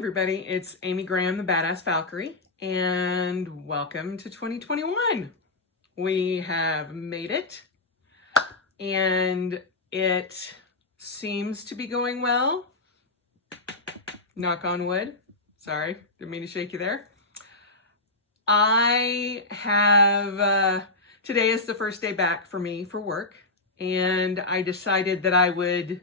everybody, it's Amy Graham, the Badass Valkyrie, and welcome to 2021. We have made it, and it seems to be going well. Knock on wood. Sorry, didn't mean to shake you there. I have, today is the first day back for me for work, and I decided that I would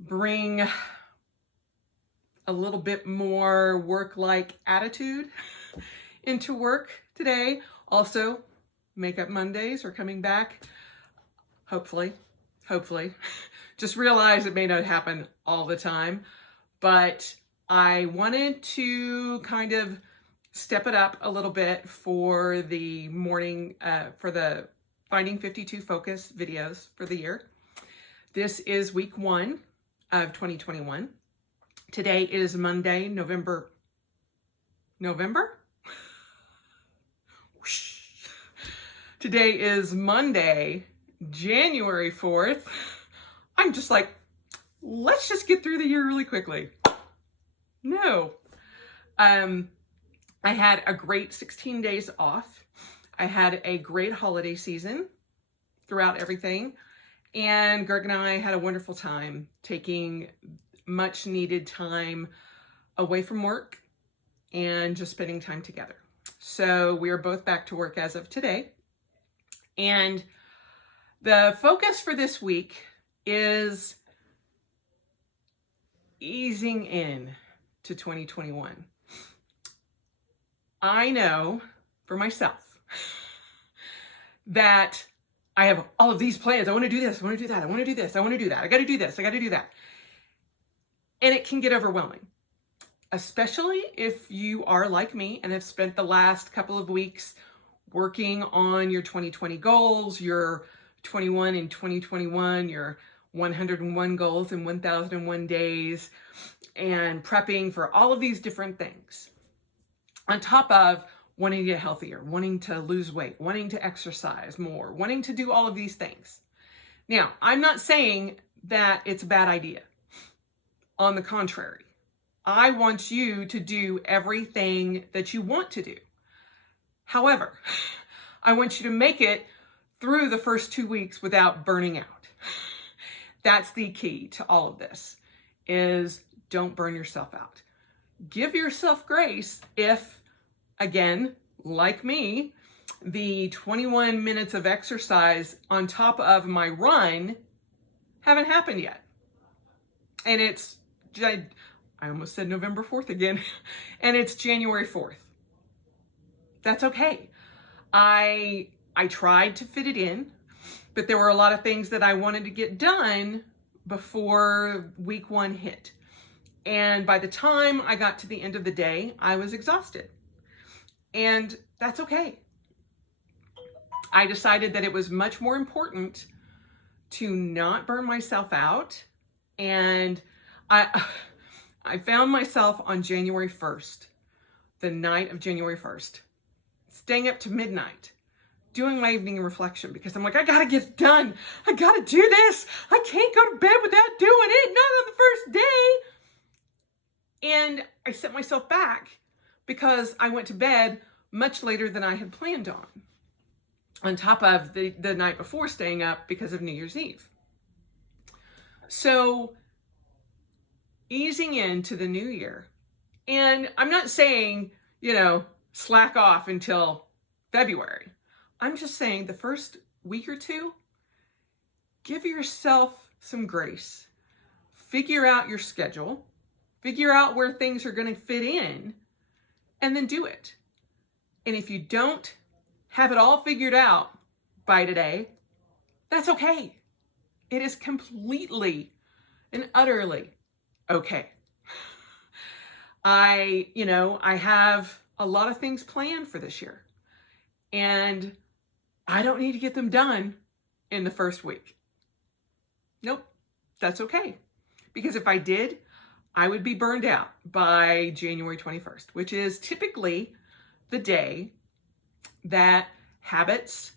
bring a little bit more work-like attitude into work today. Also, Makeup Mondays are coming back. Hopefully. Just realize it may not happen all the time, but I wanted to kind of step it up a little bit for the morning, for the Finding 52 Focus videos for the year. This is week 1 of 2021. Today is Monday, November? Today is Monday, January 4th. I'm just like, let's just get through the year really quickly. No. I had a great 16 days off. I had a great holiday season throughout everything. And Greg and I had a wonderful time taking much needed time away from work and just spending time together. So we are both back to work as of today. And the focus for this week is easing in to 2021. I know for myself that I have all of these plans. I want to do this. I want to do that. I want to do this. I want to do that. I got to do this. I got to do that. And it can get overwhelming, especially if you are like me and have spent the last couple of weeks working on your 2020 goals, your 21 in 2021, your 101 goals in 1001 days, and prepping for all of these different things. On top of wanting to get healthier, wanting to lose weight, wanting to exercise more, wanting to do all of these things. Now, I'm not saying that it's a bad idea. On the contrary, I want you to do everything that you want to do. However, I want you to make it through the first 2 weeks without burning out. That's the key to all of this, is don't burn yourself out. Give yourself grace if, again, like me, the 21 minutes of exercise on top of my run haven't happened yet. And I almost said November 4th again, and it's January 4th. That's okay. I tried to fit it in, but there were a lot of things that I wanted to get done before week 1 hit. And by the time I got to the end of the day, I was exhausted. And that's okay. I decided that it was much more important to not burn myself out. And I found myself on January 1st, the night of January 1st, staying up to midnight, doing my evening reflection because I'm like, I gotta get it done. I gotta do this. I can't go to bed without doing it, not on the first day. And I set myself back because I went to bed much later than I had planned on top of the night before staying up because of New Year's Eve. So easing into the new year. And I'm not saying, slack off until February. I'm just saying the first week or two, give yourself some grace. Figure out your schedule. Figure out where things are going to fit in, and then do it. And if you don't have it all figured out by today, that's okay. It is completely and utterly okay. I have a lot of things planned for this year, and I don't need to get them done in the first week. Nope, that's okay. Because if I did, I would be burned out by January 21st, which is typically the day that habits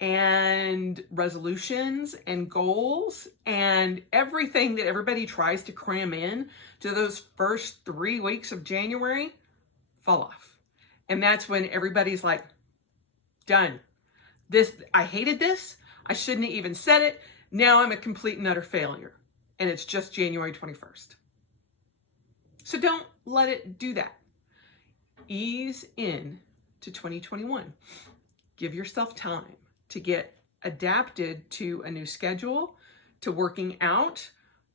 and resolutions and goals and everything that everybody tries to cram in to those first 3 weeks of January fall off. And that's when everybody's like, done. I hated this. I shouldn't have even said it. Now I'm a complete and utter failure. And it's just January 21st. So don't let it do that. Ease in to 2021. Give yourself time to get adapted to a new schedule, to working out,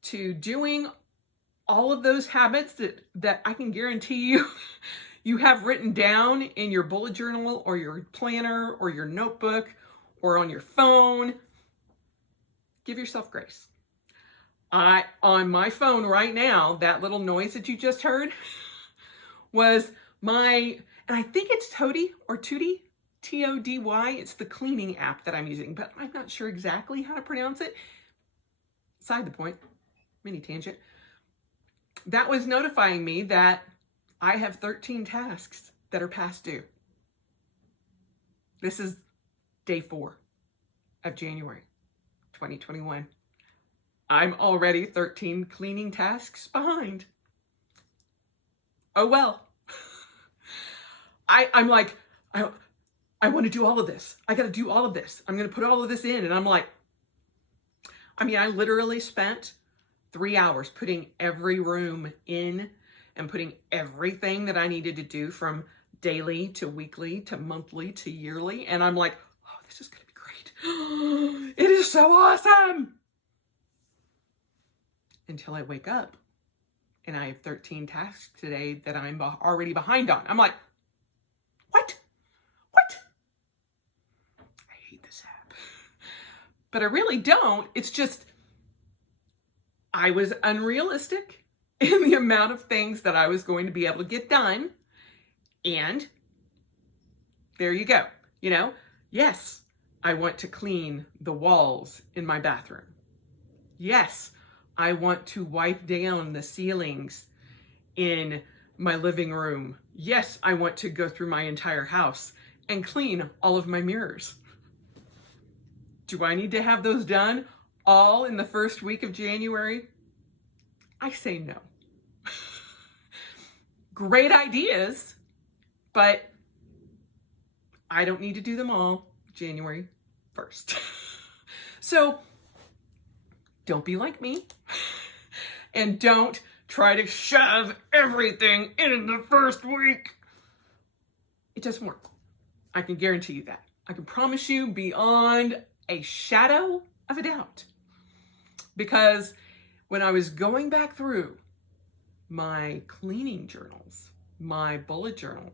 to doing all of those habits that I can guarantee you you have written down in your bullet journal or your planner or your notebook or on your phone. Give yourself grace. On my phone right now, that little noise that you just heard was and I think it's Tody or Tootie, Tody. It's the cleaning app that I'm using, but I'm not sure exactly how to pronounce it. Side the point, mini tangent. That was notifying me that I have 13 tasks that are past due. This is day 4 of January 2021. I'm already 13 cleaning tasks behind. Oh well. I'm like, I want to do all of this. I got to do all of this. I'm going to put all of this in. And I'm like, I literally spent 3 hours putting every room in and putting everything that I needed to do from daily to weekly to monthly to yearly. And I'm like, oh, this is going to be great. It is so awesome. Until I wake up and I have 13 tasks today that I'm already behind on. I'm like, what? I hate this app. But I really don't. It's just, I was unrealistic in the amount of things that I was going to be able to get done. And there you go. Yes, I want to clean the walls in my bathroom. Yes, I want to wipe down the ceilings in my living room. Yes, I want to go through my entire house and clean all of my mirrors. Do I need to have those done all in the first week of January? I say no. Great ideas, but I don't need to do them all January 1st. So don't be like me and don't try to shove everything in the first week. It doesn't work. I can guarantee you that. I can promise you beyond a shadow of a doubt. Because when I was going back through my cleaning journals, my bullet journal,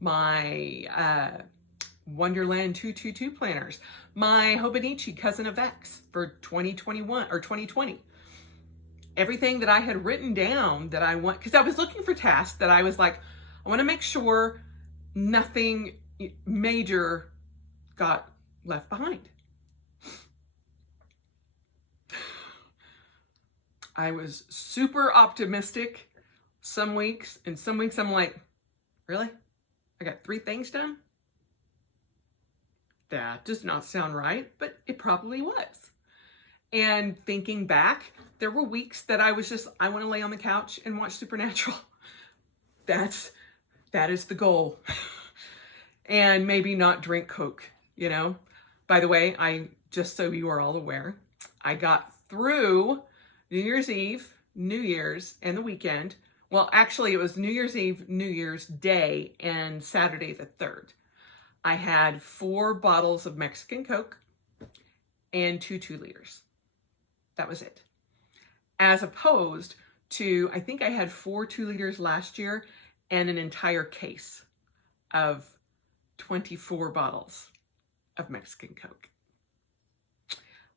my Wonderland 222 planners, my Hobonichi Cousin of X for 2021 or 2020. Everything that I had written down that I want, because I was looking for tasks that I was like, I want to make sure nothing major got left behind. I was super optimistic some weeks, and some weeks I'm like, really? I got 3 things done? That does not sound right, but it probably was. And thinking back, there were weeks that I was just, I want to lay on the couch and watch Supernatural. That is the goal. And maybe not drink Coke, By the way, just so you are all aware, I got through New Year's Eve, New Year's, and the weekend. Well, actually, it was New Year's Eve, New Year's Day, and Saturday the 3rd. I had 4 bottles of Mexican Coke and 2 2-liters. That was it. As opposed to, I think I had 4 2-liters last year and an entire case of 24 bottles of Mexican Coke.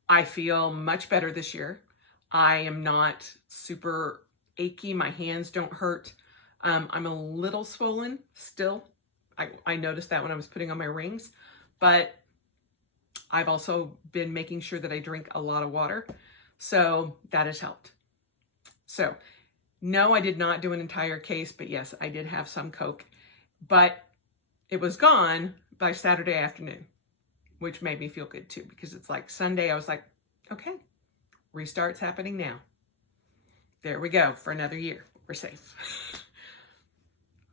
I feel much better this year. I am not super achy. My hands don't hurt. I'm a little swollen still. I noticed that when I was putting on my rings, but I've also been making sure that I drink a lot of water. So that has helped. So no, I did not do an entire case, but yes, I did have some Coke, but it was gone by Saturday afternoon. which made me feel good too, because it's like Sunday, I was like, okay, restart's happening now. There we go for another year. We're safe.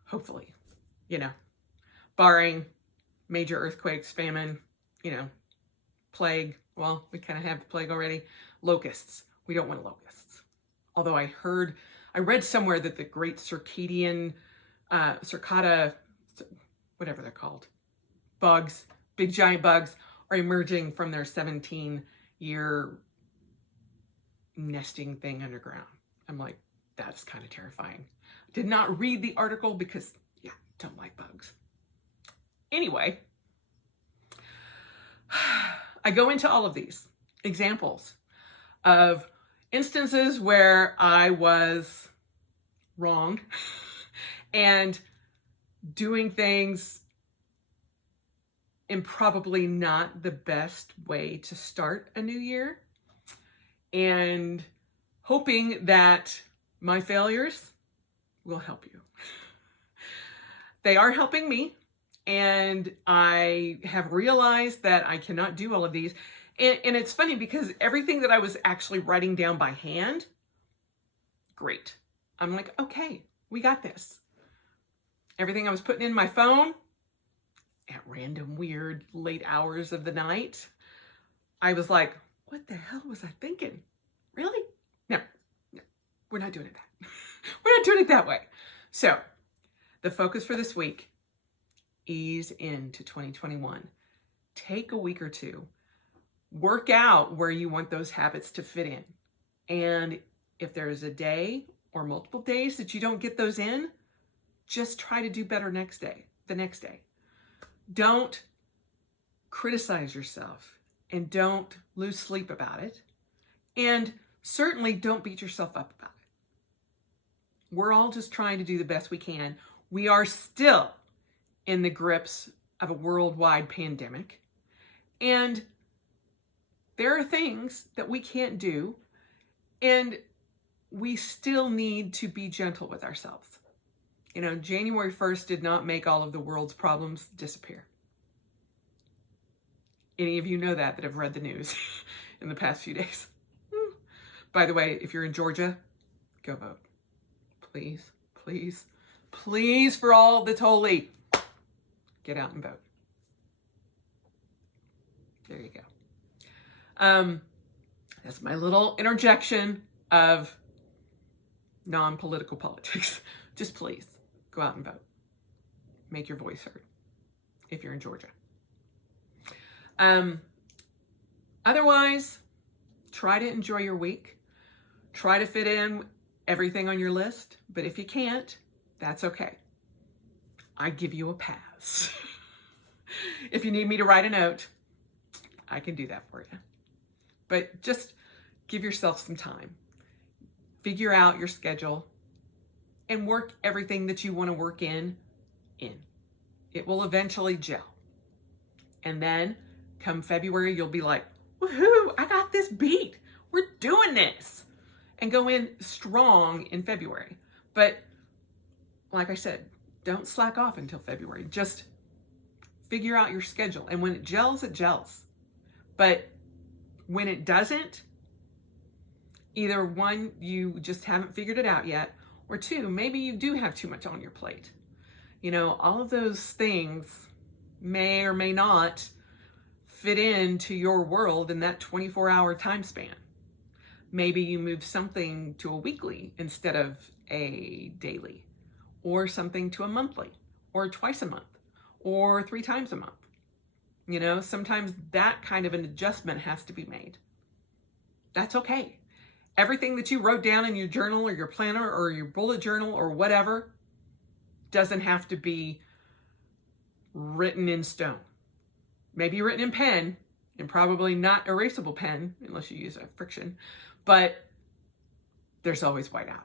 Hopefully, barring major earthquakes, famine, plague. Well, we kind of have the plague already. Locusts. We don't want locusts. Although I read somewhere that the great circada, whatever they're called, bugs, big giant bugs, are emerging from their 17-year nesting thing underground. I'm like, that's kind of terrifying. Did not read the article because, don't like bugs. Anyway, I go into all of these examples of instances where I was wrong and doing things in probably not the best way to start a new year, and hoping that my failures will help you. They are helping me, and I have realized that I cannot do all of these. And it's funny because everything that I was actually writing down by hand, great. I'm like, okay, we got this. Everything I was putting in my phone at random, weird, late hours of the night, I was like, what the hell was I thinking? Really? No, we're not doing it that. We're not doing it that way. So the focus for this week, ease into 2021. Take a week or two. Work out where you want those habits to fit in. And if there's a day or multiple days that you don't get those in, just try to do better the next day. Don't criticize yourself and don't lose sleep about it. And certainly don't beat yourself up about it. We're all just trying to do the best we can. We are still in the grips of a worldwide pandemic. And there are things that we can't do, and we still need to be gentle with ourselves. January 1st did not make all of the world's problems disappear. Any of you know that have read the news in the past few days. By the way, if you're in Georgia, go vote. Please, please, please, for all that's holy, get out and vote. There you go. That's my little interjection of non-political politics. Just please go out and vote. Make your voice heard if you're in Georgia. Otherwise, try to enjoy your week. Try to fit in everything on your list, but if you can't, that's okay. I give you a pass. If you need me to write a note, I can do that for you. But just give yourself some time. Figure out your schedule and work everything that you want to work in. It will eventually gel. And then come February, you'll be like, woohoo, I got this beat. We're doing this. And go in strong in February. But like I said, don't slack off until February. Just figure out your schedule. And when it gels, it gels. But when it doesn't, either one, you just haven't figured it out yet, or two, maybe you do have too much on your plate. All of those things may or may not fit into your world in that 24-hour time span. Maybe you move something to a weekly instead of a daily, or something to a monthly, or twice a month, or 3 times a month. Sometimes that kind of an adjustment has to be made. That's okay. Everything that you wrote down in your journal or your planner or your bullet journal or whatever doesn't have to be written in stone. Maybe written in pen, and probably not erasable pen unless you use a friction, but there's always whiteout.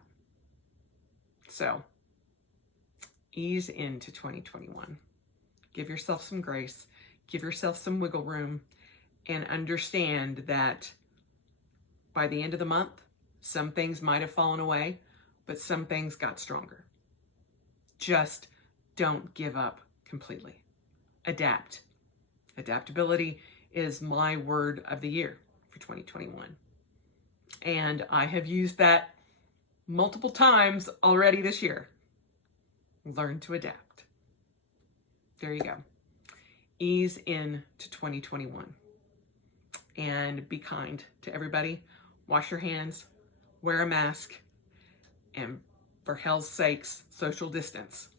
So ease into 2021. Give yourself some grace, give yourself some wiggle room, and understand that by the end of the month, some things might have fallen away, but some things got stronger. Just don't give up completely. Adapt. Adaptability is my word of the year for 2021. And I have used that multiple times already this year. Learn to adapt. There you go. Ease into 2021. And be kind to everybody. Wash your hands, wear a mask, and for hell's sakes, social distance.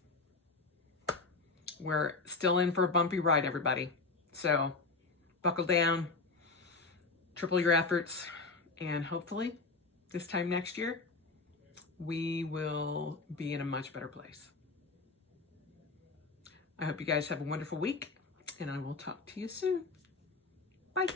We're still in for a bumpy ride, everybody. So buckle down, triple your efforts, and hopefully this time next year, we will be in a much better place. I hope you guys have a wonderful week, and I will talk to you soon. Bye.